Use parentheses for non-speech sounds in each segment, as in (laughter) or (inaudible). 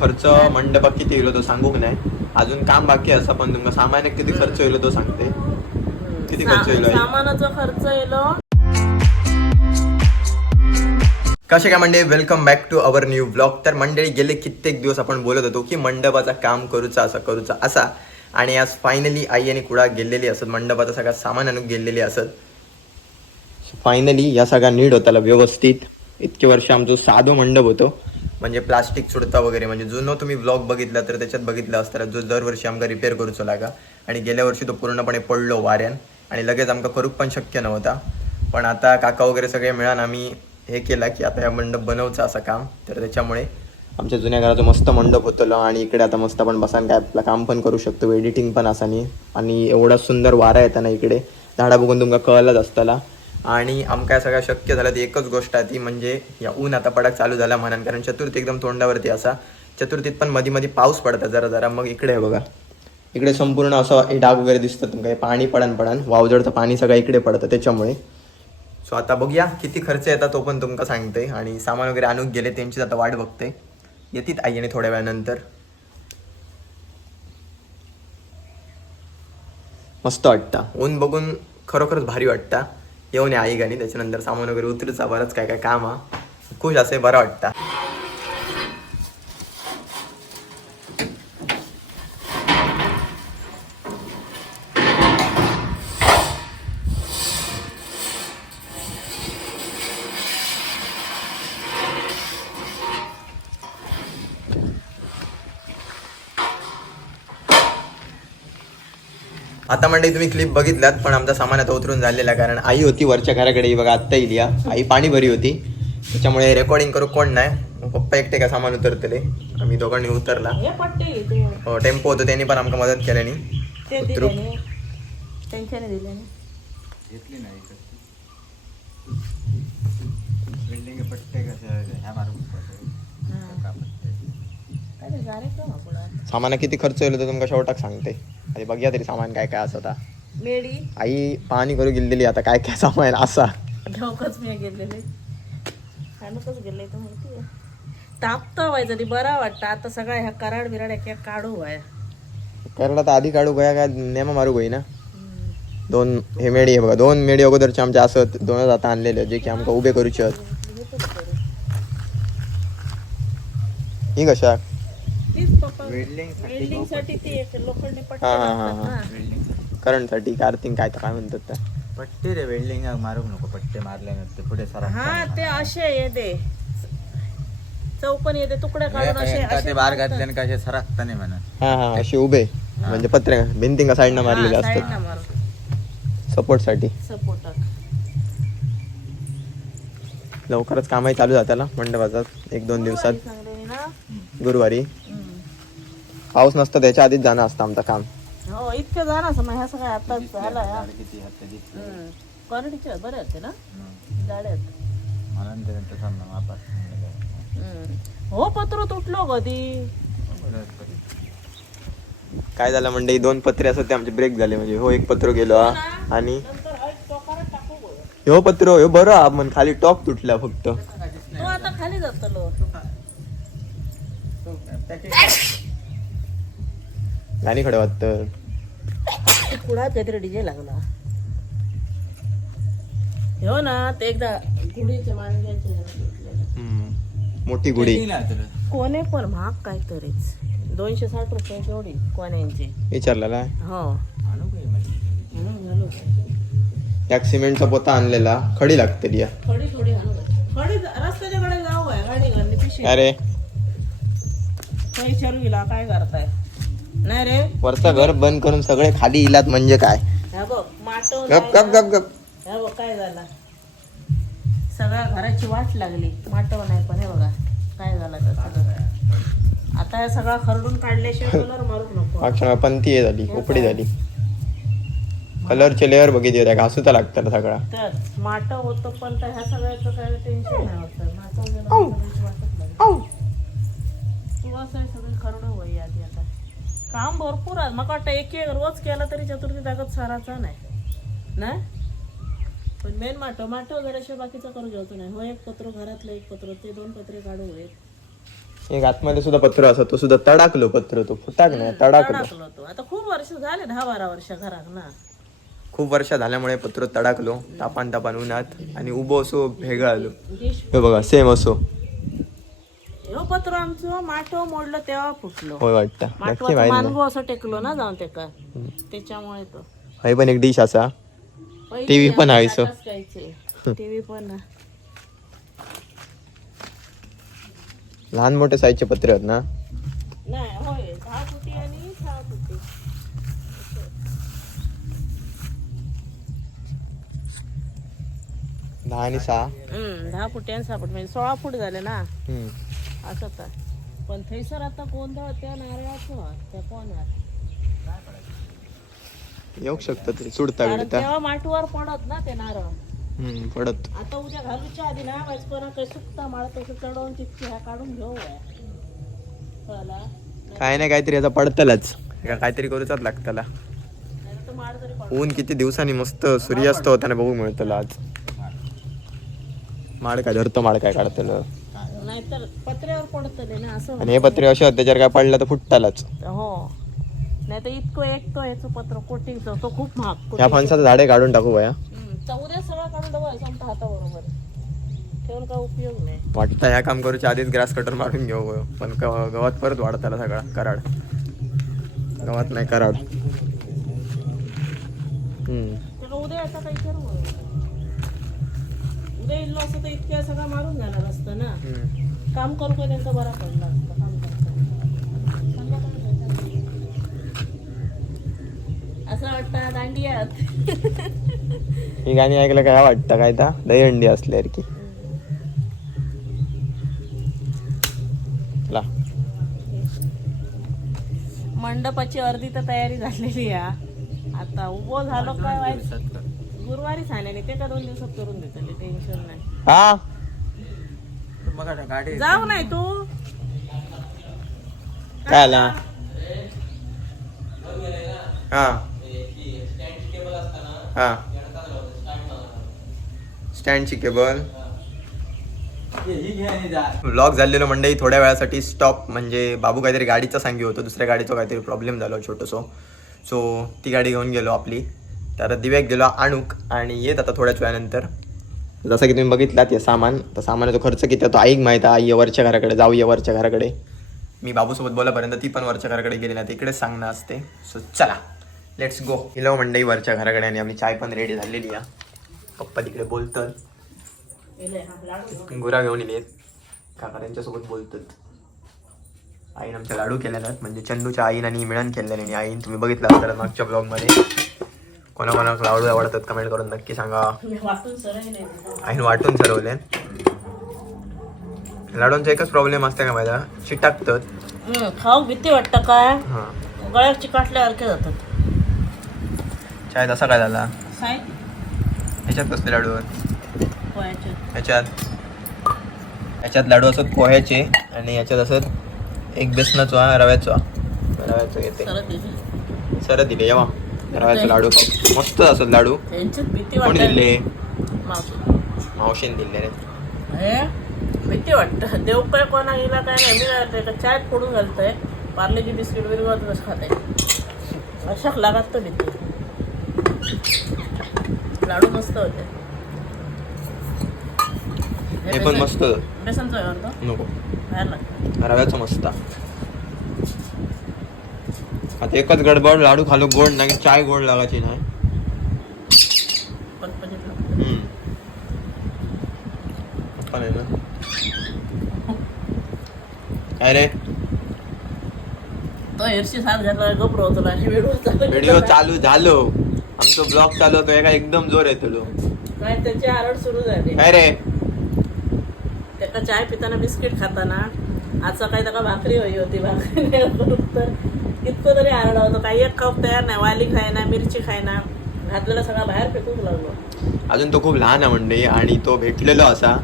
खर्च मंडपाक किती येलो तो सांगूक नाही? अजून काम बाकी असा पण तुमका सामान्य किती खर्च येलो तो सांगते. किती खर्च? सामानाचा खर्च येलो कसे काय मंडळी? Welcome back to our new blog तर मंडळी गेले कित्येक दिवस आपण बोलत होतो की मंडपाचा काम करूचा असा करूचा असा. आणि आज फायनली आई आणि कुडा गेलेली असत मंडपाचा सगळा सामान आणून गेलेली असत. फायनली या सगळा नीट होताला व्यवस्थित. इतके वर्ष आमचं साधं मंडप होतो. म्हणजे प्लास्टिक सुडता वगैरे म्हणजे जुनं तुम्ही ब्लॉग बघितला तर त्याच्यात बघितलं असताना जो दरवर्षी आमकां रिपेअर करूचो लागा. आणि गेल्या वर्षी तो पूर्णपणे पडलो वाऱ्यान. आणि लगेच आमकां करूक पण शक्य नव्हता. पण आता काका वगैरे सगळे मिळून आम्ही हे केला की आता या मंडप बनवचं असं काम. तर त्याच्यामुळे आमच्या जुन्या घराचं मस्त मंडप होतलं आणि इकडे आता मस्त आपण बसान काय आपलं काम पण करू शकतो एडिटिंग पण असानी. आणि एवढा सुंदर वारा येताना इकडे. झाडा बघून तुमका कळलंच असताना आणि आमका या सगळ्या शक्य झालं ती एकच गोष्ट आहे ती म्हणजे या ऊन आता पडक चालू झाला म्हणान कारण चतुर्थी एकदम तोंडावरती असा. चतुर्थीत पण मध्ये मध्ये पाऊस पडतात जरा जरा. मग इकडे आहे बघा. इकडे संपूर्ण असं हे डाग वगैरे दिसतं तुमका. हे पाणी पडन पडन. वावजडचं पाणी सगळं इकडे पडतं त्याच्यामुळे. सो आता बघूया किती खर्च येतात तो पण तुमका सांगते आणि सामान वगैरे आणून गेले त्यांचीच आता वाट बघते येतील आई आणि थोड्या वेळानंतर. मस्त वाटतं. ऊन बघून खरोखरच भारी वाटतं. येऊन आई गाणी त्याच्यानंतर सामान वगैरे उतरूचा बरंच काय काय काम हा खुश असे बरं वाटतं. आता म्हणजे तुम्ही क्लिप बघितल्यात पण आमचा सामान आता उतरून झालेला कारण आई होती वरच्या घराकडे ही बघा आत्ता येईल या आई पाणी भरी होती. त्याच्यामुळे रेकॉर्डिंग करू कोण नाही. पप्पा एकटे का सामान उतरतले? आम्ही दोघांनी उतरला. हे हो टेम्पो होतो त्यांनी पण आमका मदत केल्यानी. उतरू. नाही बिल्डिंग पट्टे हा. अरे हा. सामान किती खर्च तर तुमका शेवटाक सांगते. आणि बघूया तरी सामान काय काय असता मेडी आई पाणी करू गेलेली आता काय काय सामान असा. ढोकच मी गेलेले. आणतच गेले तर माहिती आहे. तापता बरा वाटतं. आता सगळ्या ह्या कराड बिराड एक काढू व्हाय. तर आधी काढू गया काय नेमा मारू गई ना. दोन हे मेडी आहे बघा दोन मेडी अगोदरचे आमच्या असत दोनच आता आणलेले जे की आमका उभे करूचे ही कशा तीच पप्पा वेल्डिंग वेल्डिंगसाठी ती एक लोखंडी पट्टी हा, हा, हा, हा. वेल्डिंग कार्थिंग काय तर काय म्हणतात त्या. पट्टे रे वेल्डिंग मारू नको पट्टे मारल्यानंतर पुढे सरा हा ते असे येते चौकन येते तुकडे काढून असे ते असे बार घातल्याने कसे सरकता नाही म्हणा. हा हा असे उभे. म्हणजे पत्रे भिंतींका साईडनं मारलेले हा, असतात मारून. सपोर्ट. सपोर्टात लवकरच कामही चालू जाताला मंडपाचा. एक दोन दिवसात. चांगले ना? गुरुवारी. पाऊस नसता त्याच्या आधीच जाणं असतं आमचं काम. हो इतकं जाणार असं मग ह्या सगळ्या आता झाला. हा. किती. क्वालिटीचे बरे होते ना? आहेत. मला वापस हम्म. हो पत्र तुटलो कधी? काय झालं म्हणजे दोन पत्रे असत ते आमचे ब्रेक झाले म्हणजे. हो एक पत्र गेलो हा. आणि? हा गो. हो पत्र हो बरं हा, पण खाली टॉप तुटला फक्त. तो आता खाली जातलो (laughs) (laughs) गाणी खडे वाटतं. पुढात काहीतरी डीजे लागला. हो ना ते एकदा गुढीच्या. मोठी गुढी. कोणे पण महाग काहीतरीच. दोनशे साठ रुपये एवढी कोण्यांची. विचारलेला? हो. एक सिमेंटचा पोता आणलेला. खडी लागते या खडी थोडी आणू खडी रस्त्याच्या कडे जाऊ आहे गाडी पिशवी. अरे. विचारू काय करताय? वरचा घर बंद करून सगळे खाली इलात म्हणजे काय? गप गप गप गप. ह्या बघ काय झाला? सगळ्या घराची वाट लागली. माटव नाही पण हे बघा काय झालं सगळं. आता हे सगळा खरडून काढल्याशिवाय कलर मारूक नको. (laughs) मागच्या पंथी हे झाली उपडी झाली. कलरचे लेअर बघितले होत्या घासूचा लागतात सगळा. तर माट होतं पण तर ह्या सगळ्याचं काय टेन्शन नाही होतं. माटव गेलं की सगळ्याची वाटच लागली तू असं सगळी काम भरपूर आहे मग वाटतं एक एक रोज केला तरी चतुर्थी ताकद साराचा नाही. नाही पण मेन माटो माटो झाल्याशिवाय बाकीचं करू घ्यायचं नाही. हो एक पत्र घरातलं एक पत्र. ते दोन पत्रे काढू एक एक आतमध्ये सुद्धा पत्र असा तो सुद्धा तडाकलो पत्र तो. फुटाक नाही तडाकलो. तो. आता खूप वर्ष झाले दहा बारा वर्ष घरात ना. खूप वर्ष झाल्यामुळे पत्र तडाकलो तापान तापान उन्हात आणि उभो असो भेगळ आलो हे बघा सेम असो. ह्यो पत्र आमचं माटो मोडलं तेव्हा फुटलो. होय वाटतं. नक्की माहिती नाही. मानगो असं टेकलो ना जाऊन ते का त्याच्यामुळे तो. हे पण एक डिश असा. TV पण आहे खायचे. टीव्ही पण. लहान मोठे साईजचे पत्रे आहेत ना? नाही होय. दहा फुटी आणि सहा फुटी. दहा आणि सहा. हम्म, दहा फुटी आणि सहा फुटी. म्हणजे सोळा फूट झाले ना. हम्म. असं काय पण थैसर आता गोंधळ त्या नारळाचं त्या कोणात येऊ शकतं तरी सुडता तेव्हा माटवर पडत ना ते नारळ. हम्म, पडत. आता उद्या घालूच्या आधी ना वाचपणा काही सुकता माळ तसं चढवून तितकी ह्या काढून घेऊ काय नाही काहीतरी याचा पडतलच. का काहीतरी करूचाच लागतला माळ ऊन किती दिवसांनी मस्त सूर्यास्त होताना बघू मिळतलं आज. माड काय धरतो माड काय काढतलं. नाहीतर पत्र्यावर पडतले ना असं आणि हे पत्रे असे त्याच्यावर काय पडलं तर फुटतालच. हो. नाही तर इतकं एक तो ह्याचं पत्र कोटिंगचं तो खूप महाग ह्या फणसाचं झाडे काढून टाकू बया उद्या सगळं काढून डबल संपता हाताबरोबर. ठेवून काय उपयोग नाही. वाटतं ह्या काम करूच्या आधीच ग्रास कटर मारून घेऊ गं. पण ग- गवत परत वाढताला सगळा कराड. गवत नाही कराड. हम्म. त्याला उद्या आता काही करू इल्लो असं तर इतक्या सगळं मारून जाणार असतं ना. काम करू का त्यांचा बरा पडला असतं काम. असं वाटतं दांडियात ही गाणी ऐकलं काय वाटतं काय ता? दहीहंडी असल्यावर की. ला. मंडपाची अर्धी तर तयारी झालेली आहे. आता उभो झालो काय व्हायचं गुरुवारी सांगण्याने ते का दोन दिवसात करून देतले टेन्शन नाही. हा? मग आता गाडी जाऊ नाही तू. काय आला? हा. हा. स्टँडची केबल ही ब्लॉग झालेलो मंडळी थोड्या वेळासाठी स्टॉप म्हणजे बाबू काहीतरी गाडीचं सांगी होतं दुसऱ्या गाडीचा काहीतरी प्रॉब्लेम झाला छोटंसं. सो ती गाडी घेऊन गेलो आपली. तर दिव्याक गेलो आणूक आणि येत आता थोड्याच वेळानंतर. जसं की तुम्ही बघितलात या सामान तर सामानाचा खर्च किती होतो आईक माहीत आहे आई या वरच्या घराकडे जाऊ या वरच्या घराकडे. मी बाबूसोबत बोलापर्यंत ती पण वरच्या घराकडे गेली ना तिकडेच सांगणं असते. सो चला लेट्स गो हिलो मंडई वरच्या घराकडे आणि आपली चाय पण रेडी झालेली आहे. पप्पा तिकडे बोलतात. गुरा घेऊन येत काका त्यांच्यासोबत बोलतात. आईन आमच्या लाडू केलेले म्हणजे चंदूच्या आईन आणि मिळन केलेले आणि आईन तुम्ही बघितलं असताना मागच्या ब्लॉगमध्ये कोणाकोणाला लाडू आवडतात कमेंट करून नक्की सांगा. आईन वाटून सरवले लाडूंचा एकच प्रॉब्लेम असते का माझा चिटाकतात. हम्म, खाऊ भीती वाटतं काय? हां. गळ्यात चिकाटल्यासारखे जातात. चाय तसा काय झाला? ह्याच्यात कसले लाडू ह्याच्यात. ह्याच्यात लाडू असत पोह्याचे आणि ह्याच्यात असत एक बेसनाचो रव्याचो. रव्याचो येते. सरळ दिले. जेव्हा रव्याचे लाडू खाऊ. मस्त असत लाडू. कोणी दिले? मावशी. मावशीने दिले रे. भीती वाटतं. देव काय कोणा गेला काय नाही. मी नाही का चायत फोडून घालतोय. पार्लेजी बिस्किट विरगतच खाते. अशाक लागत तर भीती. लाडू मस्त होते. हे पण मस्त. बेसनचं नको. रव्याचं मस्त. आता एकच गडबड लाडू खालो गोड नाही चाय गोड लागायची नाही. पटपटीत लागतं. हम्म. पप्पा नाही ना? काय रे? तो हेरशी साथ घातला गप्र होतो आणि व्हिडिओ चालू झालो. आमचं ब्लॉग चालू होतो एका एकदम जोर येतो काय त्याची आरड सुरू झाली. काय रे? त्याका चाय पिताना बिस्किट खाताना आज सकाळी त्याका भाकरी हवी होती भाकरी इतकं तरी आरडा होतो काही एक कप तयार नाही. वाली खायना मिरची खायना. घातलेला सगळा बाहेर फेकूच लागलो. अजून तो खूप लहान आहे म्हणजे आणि तो भेटलेलो असा.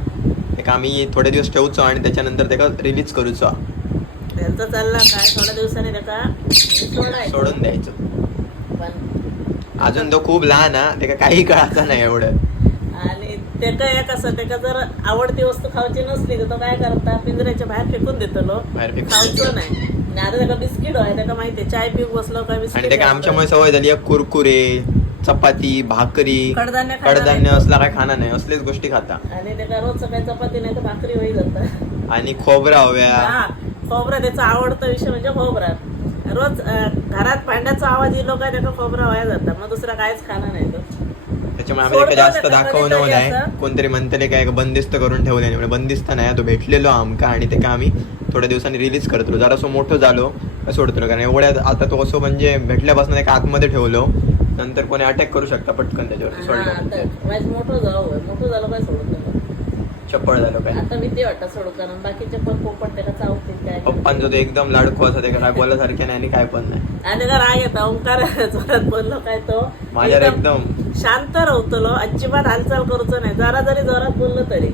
त्याका आम्ही थोडे दिवस ठेवचो आणि त्याच्यानंतर त्याका रिलीज करूचो. त्यांचा चालला काय थोड्या दिवसांनी त्याका सोडून द्यायचं. पण अजून तो खूप लहान हा त्याका काही कळायचं नाही एवढं. आणि ते काय कसं ते जर आवडती वस्तू खायची नसली तर तो काय करता? पिंजऱ्याच्या बाहेर फेकून देतो लो. बाहेर फेकून खाऊचं नाही. आणि आता बिस्किट चाय बसलो काय आणि बिस्किट आमच्यामुळे सवय झाली आहे कुरकुरे चपाती भाकरी कडधान्य कडधान्य नाही. असला काय खाणं नाही असलेच गोष्टी खाता. आणि ते काय रोज सकाळी चपाती नाही तर भाकरी होई जातात आणि खोबरा हव्या. हा खोबरा त्याचा आवडता विषय म्हणजे खोबरा. रोज अं, घरात भांड्याचा आवाज येलो काय त्याचा खोबरा वाया जातात. मग दुसरा काहीच खाणं नाही तो. त्याच्यामुळे आम्ही सोडतो जास्त दाखवणं नाही. कोणतरी म्हणतले काय बंदिस्त करून ठेवले नाही म्हणजे बंदिस्त नाही तो भेटलेलो आमका आणि ते काय आम्ही थोड्या दिवसांनी रिलीज करतो जरा सो मोठं झालो का सोडतो कारण एवढ्या आता तो असं म्हणजे भेटल्यापासून एक आतमध्ये ठेवलो. नंतर कोणी अटॅक करू शकता पटकन त्याच्यावरती सोडलं आता. माझं मोठं झालं मोठं झालं काय. चप्पळ झालं काय? आता भीती वाटतं सोडू कारण बाकीचे पण पोपट त्याला चावतील काय? पप्पांचं ते एकदम लाडको असं ते काय बोलासारखे नाही आणि काय पण नाही. आणि राग येतो ओंकार (laughs) जोरात बोललो काय तो. माझ्यावर एकदम शांत राहतलो अजिबात हालचाल करूच नाही. जरा जरी जोरात बोललो तरी.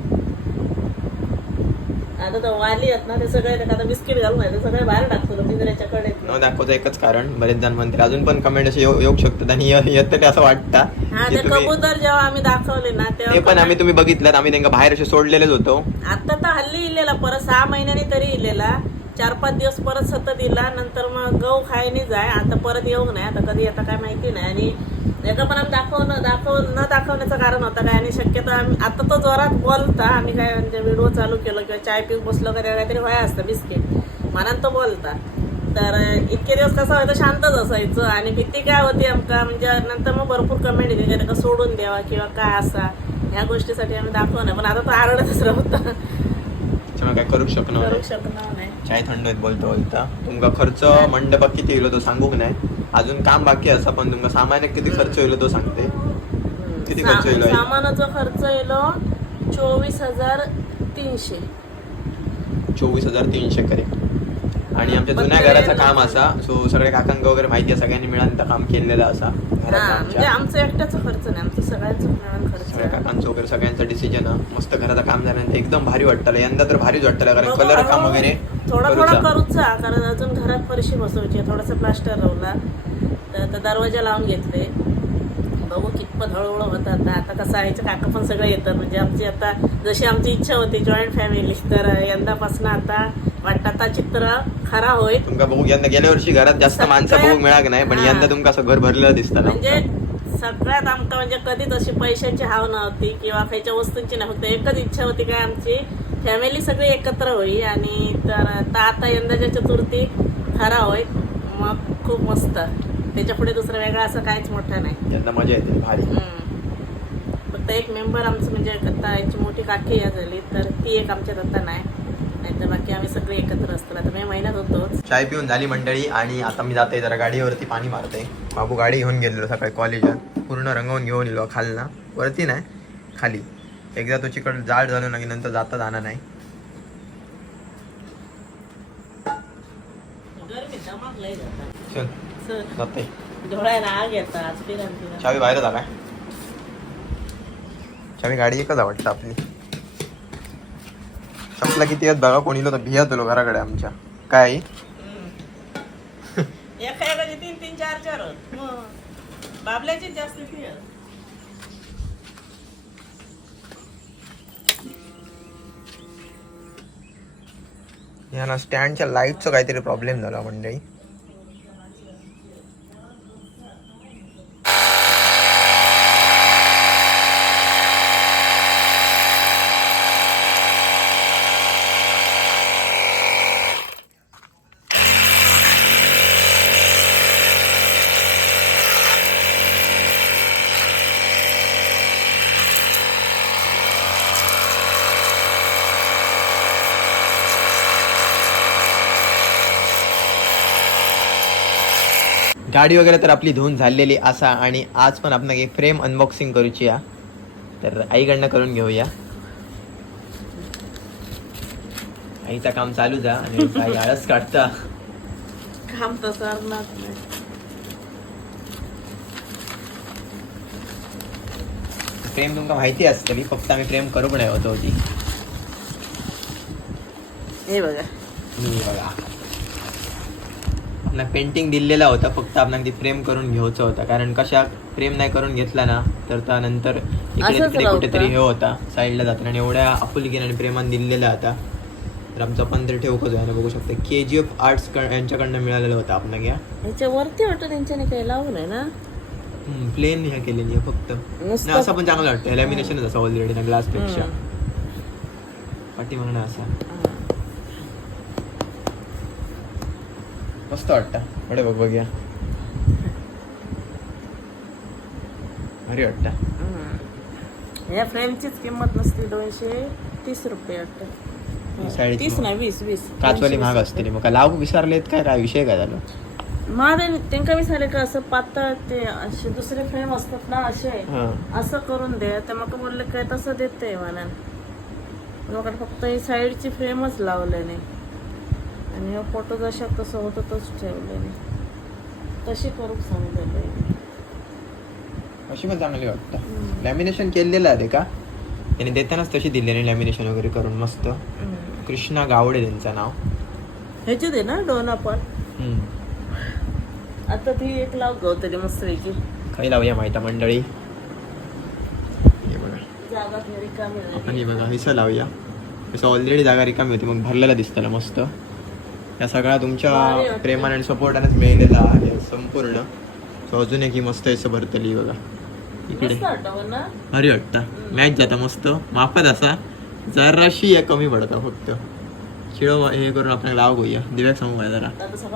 आता तो वाली आहेत ना ते सगळे आता बिस्किट घालून आहे ते सगळे बाहेर टाकतो पिंजऱ्याच्या न कडेत दाखवचं एकच कारण बरेच जण म्हणते अजून पण कमेंट असे येऊ येऊ शकतात आणि येतं असं वाटतं. हा ते कबूतर जेव्हा आम्ही दाखवले ना ते तेव्हा पण आम्ही तुम्ही बघितलं आम्ही त्यांना बाहेर असे सोडलेलेच होतो. आता तर हल्ली इलेला परत सहा महिन्यांनी तरी इलेला चार पाच दिवस परत सतत दिला नंतर मग गहू खायने जाय आता परत येऊ नाही आता कधी आता काय माहिती नाही. आणि एका पण आम्ही दाखवणं दाखव न दाखवण्याचं कारण होतं काय आणि शक्यतो आम्ही आता तो जोरात बोलता आम्ही काय म्हणजे व्हिडिओ चालू केलं किंवा चाय पिऊन बसलो कधी काहीतरी व्हाय असतं बिस्किट. मनात तो बोलता. तर इतके दिवस कसं व्हायचं शांतच असायचं. आणि भीती काय होती आमका म्हणजे नंतर मग भरपूर कमेंट येते की सोडून द्यावा किंवा काय असा ह्या गोष्टीसाठी आम्ही दाखवणं. पण आता तो आरडतच राहतं. त्याच्यामुळे काय करू शकणार करू नाही. शकणार नाही. चाय थंड आहेत बोलतो बोलता तुमका खर्च मंडपात किती येलो तो सांगूक नाही? अजून काम बाकी असा पण तुमका सामान्य किती खर्च येलो तो सांगते. किती खर्च येलो आहे? सामानाचा खर्च येलो चोवीस हजार तीनशे. चोवीस हजार तीनशे करेक्ट. आणि आमच्या जुन्या घराचं काम असा सो सगळे काकांक वगैरे माहिती आहे सगळ्यांनी मिळून ते काम केलेलं असा. हा म्हणजे आमचं एकट्याचा खर्च नाही आमचं सगळ्यांचं मिळून खर्च सगळ्या आहे. काकांचं वगैरे सगळ्यांचा डिसिजन मस्त घराचं काम झाल्यानंतर एकदम भारी वाटतं यंदा तर भारीच वाटतं कारण कलर काम वगैरे थोडा थोडा करूचा. करूचा कारण अजून घरात फरशी बसवायची आहे, थोडासा प्लास्टर लावला. तर आता दरवाजा लावून घेतले. बघू कितपत हळूहळू होत आता आता कसं आहे काका पण सगळे येतात. म्हणजे आमची आता जशी आमची इच्छा होती जॉईंट फॅमिली तर यंदापासून आता वाटतं आता चित्र खरा होईल. तुमका बघू यंदा गेल्या वर्षी घरात जास्त माणसं बघू मिळाक नाही पण. यंदा तुमका असं घर भरलेलं दिसतं म्हणजे सगळ्यात आमका म्हणजे कधीच अशी पैशाची हाव नव्हती किंवा खायच्या वस्तूंची नाही. फक्त एकच इच्छा होती काय आमची फॅमिली सगळी एकत्र होई आणि तर आता यंदाच्या चतुर्थी खरा होय मग खूप मस्त. त्याच्या पुढे दुसरं वेगळं असं काहीच मोठं नाही. यंदा मजा येते भारी. फक्त एक मेंबर आमचं म्हणजे आता याची मोठी काकी या झाली तर ती एक आमच्यात आता नाही नाहीतर बाकी आम्ही सगळे एकत्र असतो. आता मे महिन्यात होतोच चाय पिऊन झाली मंडळी आणि आता मी जाते जरा गाडीवरती पाणी मारते. बाबू गाडी घेऊन गेलेलो सकाळी कॉलेजात पूर्ण रंगवून घेऊन गेलो खालना. वरती नाही खाली. एकदा तो चिकट जाड झालो ना की नंतर जाता जाणार नाही. चल, जाते डोळ्याला आग येतात. चावी बाहेर झाला काय चावी गाडी एकच आवडतं आपली. संपला किती आहेत बघा कोणी तर भिया तुलो घराकडे आमच्या. काय तीन तीन चार चार बाबल्याची जास्त आहे. यांना स्टँडच्या लाईटचा काहीतरी प्रॉब्लेम झाला मंडळी. गाडी वगैरे तर आपली धुवून झालेली असा आणि आज पण आपण एक फ्रेम अनबॉक्सिंग करूची या तर आईकडनं करून घेऊया. आईचं काम चालू जा आणि आई आळस काढता. काम तर नाही. फ्रेम तुमका माहिती असतली फक्त आम्ही फ्रेम करू पण होतो होती हे बघा. मी बघा. आपणाक पेंटिंग दिलेला होता फक्त आपणाक ती फ्रेम करून घ्यायचा होता. कारण कशा फ्रेम नाही करून घेतला ना तर त्या नंतर इकडे तिकडे. कुठेतरी हे होता साईडला जाताना. आणि एवढ्या आपुलकीन आणि प्रेमान दिलेला होता. तर आमचा पण तरी ठेवकच आहे ना बघू शकता. के जी एफ आर्ट्स यांच्याकडनं मिळालेला होता आपणाक या ह्याच्या वरती वाटतं त्यांच्याने काही लावलंय ना? प्लेन ह्या केलेली आहे फक्त. नाही असं पण चांगलं वाटतं. लॅमिनेशनच असं ऑलरेडी ना ग्लासपेक्षा. पाठीमागणं असा. मस्त वाटतं. पुढे बघ बघूया भारी वाटतं. या फ्रेमचीच किंमत नसते दोनशे तीस रुपये वाटतं. साडेतीस तीस नाही वीस वीस. काचवाली महाग असते मग काय लावू विसरलेत काय? काय विषय काय झालं? महाग आहे. त्यांका विचारले का? असं पातळ ते असे दुसरे फ्रेम असतात ना असे. हां. असं करून दे. तर मग बोलले काय तसं देते म्हणून मग फक्त ही साईडची फ्रेमच लावले नाही आणि फोटो जशा तसं होतं तसं ठेवले नाही तशी करूक सांगितलं अशी पण चांगली वाटतं. लॅमिनेशन केलेलं आहे का? त्याने देतानाच तशी दिली आणि लॅमिनेशन वगैरे करून मस्त. कृष्णा गावडे त्यांचं नाव. ह्याची दे ना डोना पण हम्म. आता ती एक लाव गवतली मस्त पैकी. काही लावूया माहिती मंडळी. हे जागा रिकामी आपण. हे बघा हिसं लावूया. तसं ऑलरेडी जागा रिकामी होती मग भरलेला दिसतं मस्त. या सगळ्या तुमच्या. प्रेमाने आणि सपोर्टानेच मिळलेला आहे संपूर्ण. सो अजून एक ही मस्त असं भरतली बघा. इकडे. मस्त वाटतं वाटतं. मॅच जाता मस्त. माफत असा. जराशी एक कमी पडता फक्त. शिळो हे करून आपण लाव घेऊया दिव्याक सांगू काय जरा?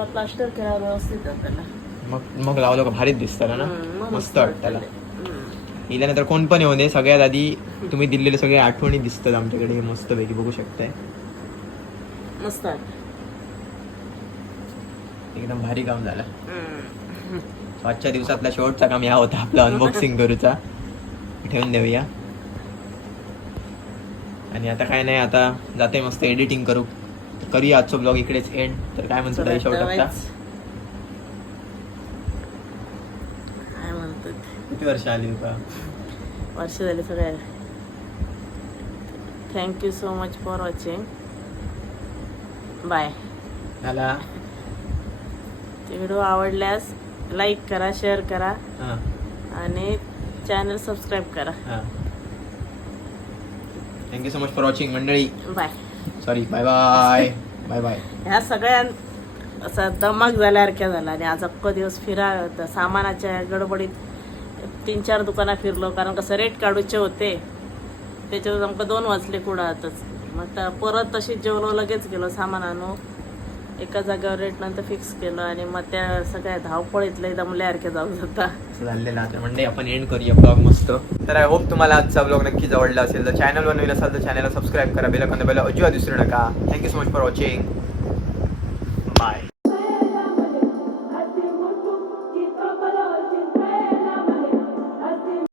प्लास्टर केला व्यवस्थित आपल्याला मग मग लावलं का? भारीच दिसतं ना? मस्त वाटतं हम्म. गेल्यानंतर कोण पण येऊ दे. सगळ्यात आधी तुम्ही दिलेले सगळे आठवणी दिसतात आमच्याकडे. हे मस्त पैकी बघू शकताय. मस्त एकदम भारी काम झालं. आजच्या दिवसातला शेवटचा काम या होता आपला अनबॉक्सिंग (laughs) करूचा. ठेवून देऊया. आणि आता काय नाही आता जाते मस्त एडिटिंग करू. करूया आजचा ब्लॉग इकडेच एंड तर काय म्हणतो ताई शेवटाचा दवाईच. काय म्हणतात किती वर्ष आली तुका वर्ष झाली सगळ्या. Thank you so much for watching bye झाला. व्हिडिओ आवडल्यास लाईक करा शेअर करा आणि चॅनल सबस्क्राईब करा. Thank you so much for watching मंडळी. Bye. Sorry bye bye bye bye ह्या सगळ्या असा दमाक झाल्यासारख्या झाला आणि आज अख्खा दिवस फिरा सामानाच्या गडबडीत तीन चार दुकानं फिरलो. कारण कसं रेट काढूचे होते. त्याच्यात आमकां दोन वाजले कुठं आताच मग परत तशीच जेवलो लगेच गेलो सामान आणू एका जागेवर रेट नंतर फिक्स केलं आणि मग त्या सगळ्या धावपळीतले दमल्यासारखे जाऊ जाता झालेला झालेलं आता म्हणजे आपण एंड करूया ब्लॉग मस्त. तर आय होप तुम्हाला आजचा ब्लॉग नक्कीच आवडला असेल. तर चॅनल नवीन असाल तर चॅनलला सबस्क्राईब करा. बेल बेला अजिबात विसरू नका. Thank you so much for watching bye